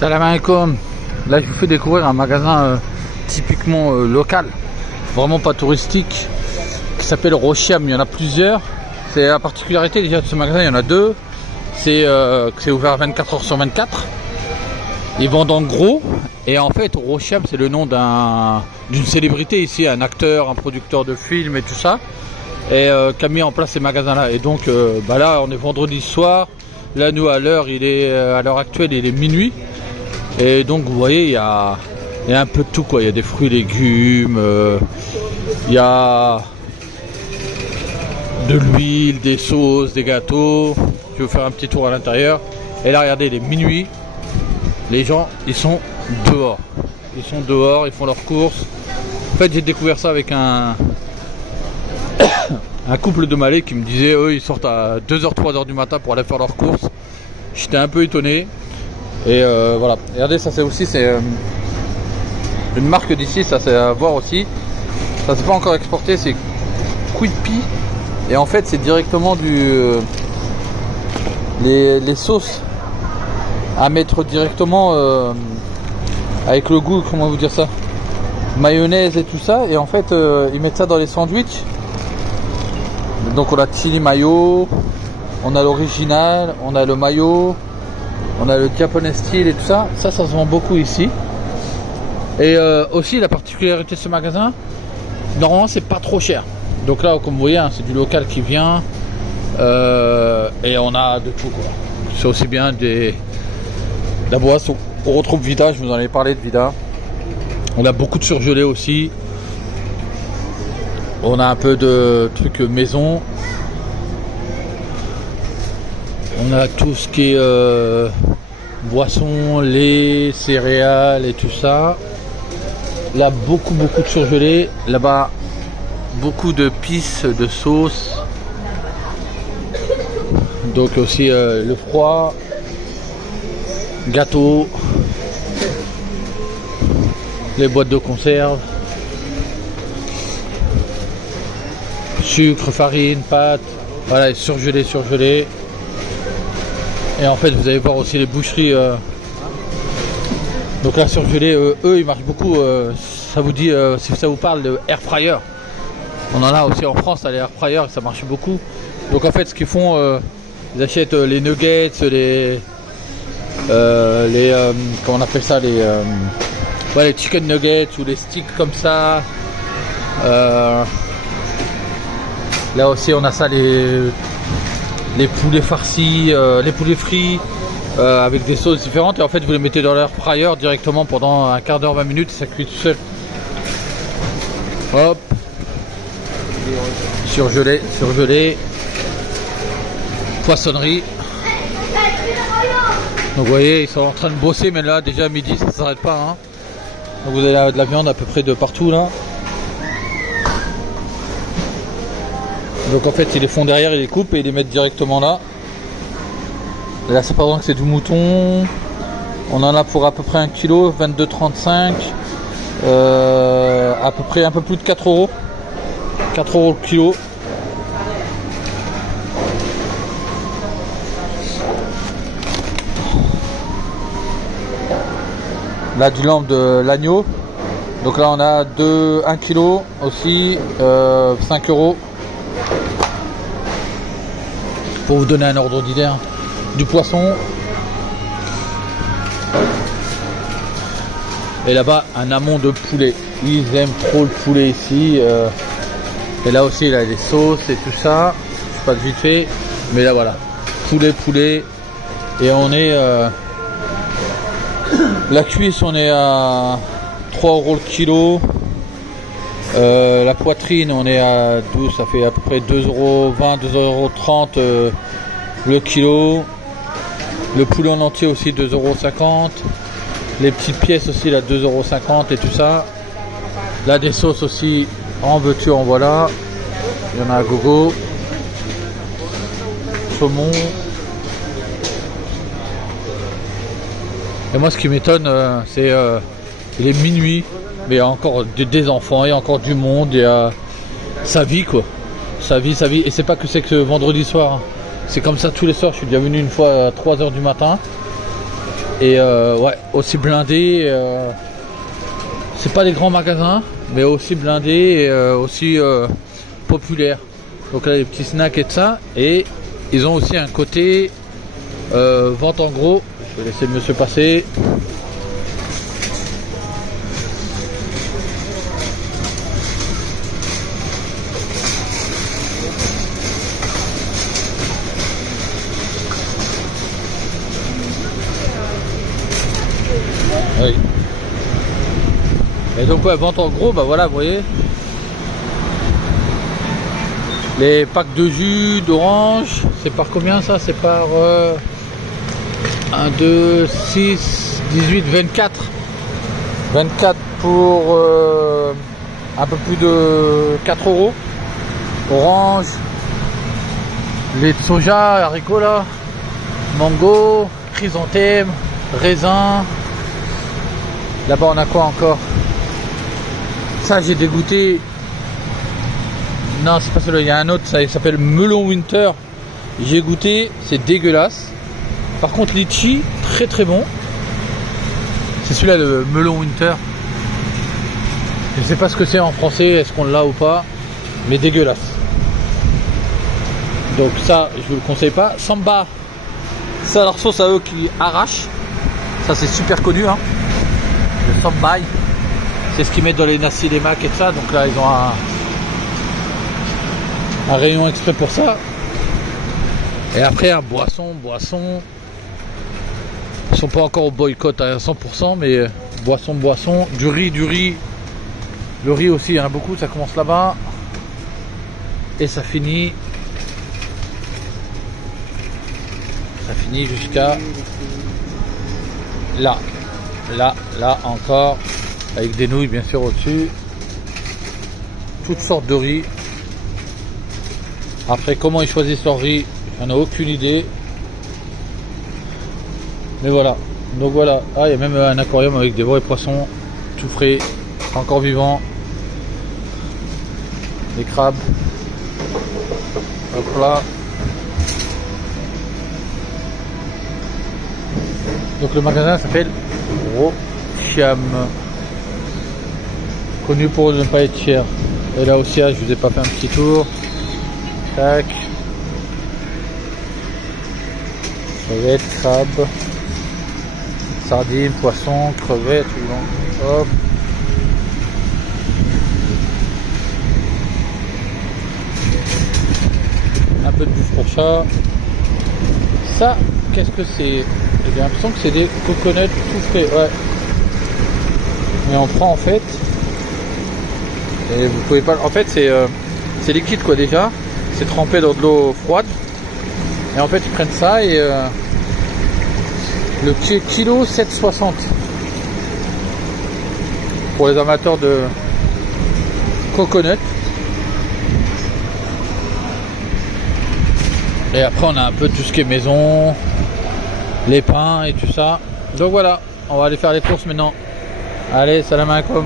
Salam alaikum. Là je vous fais découvrir un magasin typiquement local, vraiment pas touristique, qui s'appelle Rochiam. Il y en a plusieurs. C'est la particularité déjà de ce magasin, il y en a deux. C'est ouvert 24 heures sur 24. Ils vendent en gros. Et en fait Rochiam c'est le nom d'une célébrité ici, un acteur, un producteur de films et tout ça. Et qui a mis en place ces magasins là. Et donc là on est vendredi soir. Là nous à l'heure actuelle il est minuit. Et donc vous voyez il y a un peu de tout quoi. Il y a des fruits, légumes, il y a de l'huile, des sauces, des gâteaux. Je vais vous faire un petit tour à l'intérieur. Et là regardez, il est minuit. Les gens ils sont dehors. Ils sont dehors, ils font leurs courses. En fait j'ai découvert ça avec un couple de Malais qui me disait eux ils sortent à 2h, 3h du matin pour aller faire leurs courses. J'étais un peu étonné. Et voilà, regardez, ça c'est aussi une marque d'ici, ça c'est à voir aussi. Ça c'est pas encore exporté, c'est Quickpea. Et en fait c'est directement les sauces à mettre directement avec le goût, comment vous dire ça, mayonnaise et tout ça. Et en fait ils mettent ça dans les sandwichs. Donc on a chili mayo, on a l'original, on a le mayo, on a le japonais style et tout ça. Ça se vend beaucoup ici. Et aussi la particularité de ce magasin, normalement c'est pas trop cher. Donc là comme vous voyez hein, c'est du local qui vient et on a de tout quoi. C'est aussi bien de la boisson. On retrouve Vida, je vous en avais parlé de Vida. On a beaucoup de surgelés aussi. On a un peu de trucs maison. On a tout ce qui est boisson, lait, céréales et tout ça. Là beaucoup de surgelés. Là-bas beaucoup de pisses, de sauce. Donc aussi le froid, gâteau, les boîtes de conserve, sucre, farine, pâtes, voilà, surgelé. Et en fait vous allez voir aussi les boucheries. Donc là surgelé, eux ils marchent beaucoup. Ça vous dit, si ça vous parle de air fryer, on en a aussi en France, les air fryer, ça marche beaucoup. Donc en fait ce qu'ils font, ils achètent les nuggets, comment on appelle ça, les chicken nuggets ou les sticks comme ça. Là aussi on a ça, les poulets farcis, les poulets frits avec des sauces différentes. Et en fait vous les mettez dans l'air fryer directement pendant un quart d'heure, 20 minutes, ça cuit tout seul. Hop, surgelé, poissonnerie. Donc vous voyez ils sont en train de bosser, mais là déjà à midi ça ne s'arrête pas hein. Donc vous avez de la viande à peu près de partout là. Donc en fait ils les font derrière, ils les coupent et ils les mettent directement là. Et là c'est par exemple que c'est du mouton. On en a pour à peu près 1 kg, 22,35 à peu près un peu plus de 4 euros. 4 euros le kilo. Là du lamb de l'agneau. Donc là on a 1 kg aussi, 5 euros. Pour vous donner un ordre d'idée, hein. Du poisson. Et là-bas un amont de poulet. Ils aiment trop le poulet ici. Et là aussi il a les sauces et tout ça. Je passe vite fait. Mais là voilà. Poulet. Et on est... la cuisse on est à 3 euros le kilo. La poitrine on est à 12, ça fait à peu près 2,20 euros, 2,30 € le kilo. Le poulet en entier aussi 2,50 €. Les petites pièces aussi là 2,50 € et tout ça. Là des sauces aussi, en veux-tu en voilà. Il y en a à gogo. Saumon. Et moi ce qui m'étonne c'est il est minuit. Mais il y a encore des enfants, il y a encore du monde, il y a sa vie quoi. Sa vie. Et c'est pas que c'est que vendredi soir. Hein. C'est comme ça tous les soirs. Je suis déjà venu une fois à 3h du matin. Et ouais, aussi blindé. C'est pas des grands magasins, mais aussi blindés et aussi populaires. Donc là, les petits snacks et tout ça. Et ils ont aussi un côté vente en gros. Je vais laisser le monsieur passer. Oui. Et donc ouais, vente en gros, bah voilà, vous voyez. Les packs de jus d'orange, c'est par combien ça? C'est par 1, 2, 6, 18, 24. 24 pour un peu plus de 4 euros. Orange, lait de soja, haricots là, mango, chrysanthème, raisin. Là-bas on a quoi encore? Ça j'ai dégoûté. Non, c'est pas celui-là, il y a un autre, ça il s'appelle melon winter. J'ai goûté, c'est dégueulasse. Par contre litchi, très très bon. C'est celui-là le melon winter. Je sais pas ce que c'est en français, est-ce qu'on l'a ou pas, mais dégueulasse. Donc ça, je vous le conseille pas. Samba, c'est leur sauce à eux qui arrache. Ça c'est super connu, hein. Le sambai, c'est ce qu'ils mettent dans les nasi lemak et tout ça. Donc là ils ont un rayon exprès pour ça. Et après un boisson. Ils sont pas encore au boycott à 100%, mais boisson. Du riz. Le riz aussi, il y en a beaucoup, ça commence là-bas. Et ça finit. Ça finit jusqu'à là. Là encore. Avec des nouilles bien sûr au-dessus. Toutes sortes de riz. Après comment ils choisissent leur riz, j'en ai aucune idée. Mais voilà. Donc voilà. Ah, il y a même un aquarium avec des vrais poissons. Tout frais. Encore vivants. Des crabes. Hop là. Donc le magasin s'appelle Rochiam. Connu pour ne pas être cher. Et là aussi, je vous ai pas fait un petit tour. Tac. Crevettes, crabes, sardines, poissons, crevettes, hop. Un peu de bouffe pour chat. Ça, qu'est-ce que c'est? J'ai l'impression que c'est des coconuts tout frais, ouais. Mais on prend en fait. Et vous pouvez pas. En fait, c'est liquide quoi déjà. C'est trempé dans de l'eau froide. Et en fait, ils prennent ça et le kilo 7,60 pour les amateurs de coconut. Et après, on a un peu tout ce qui est maison, les pains et tout ça. Donc voilà, on va aller faire les courses maintenant. Allez, salam alaikum.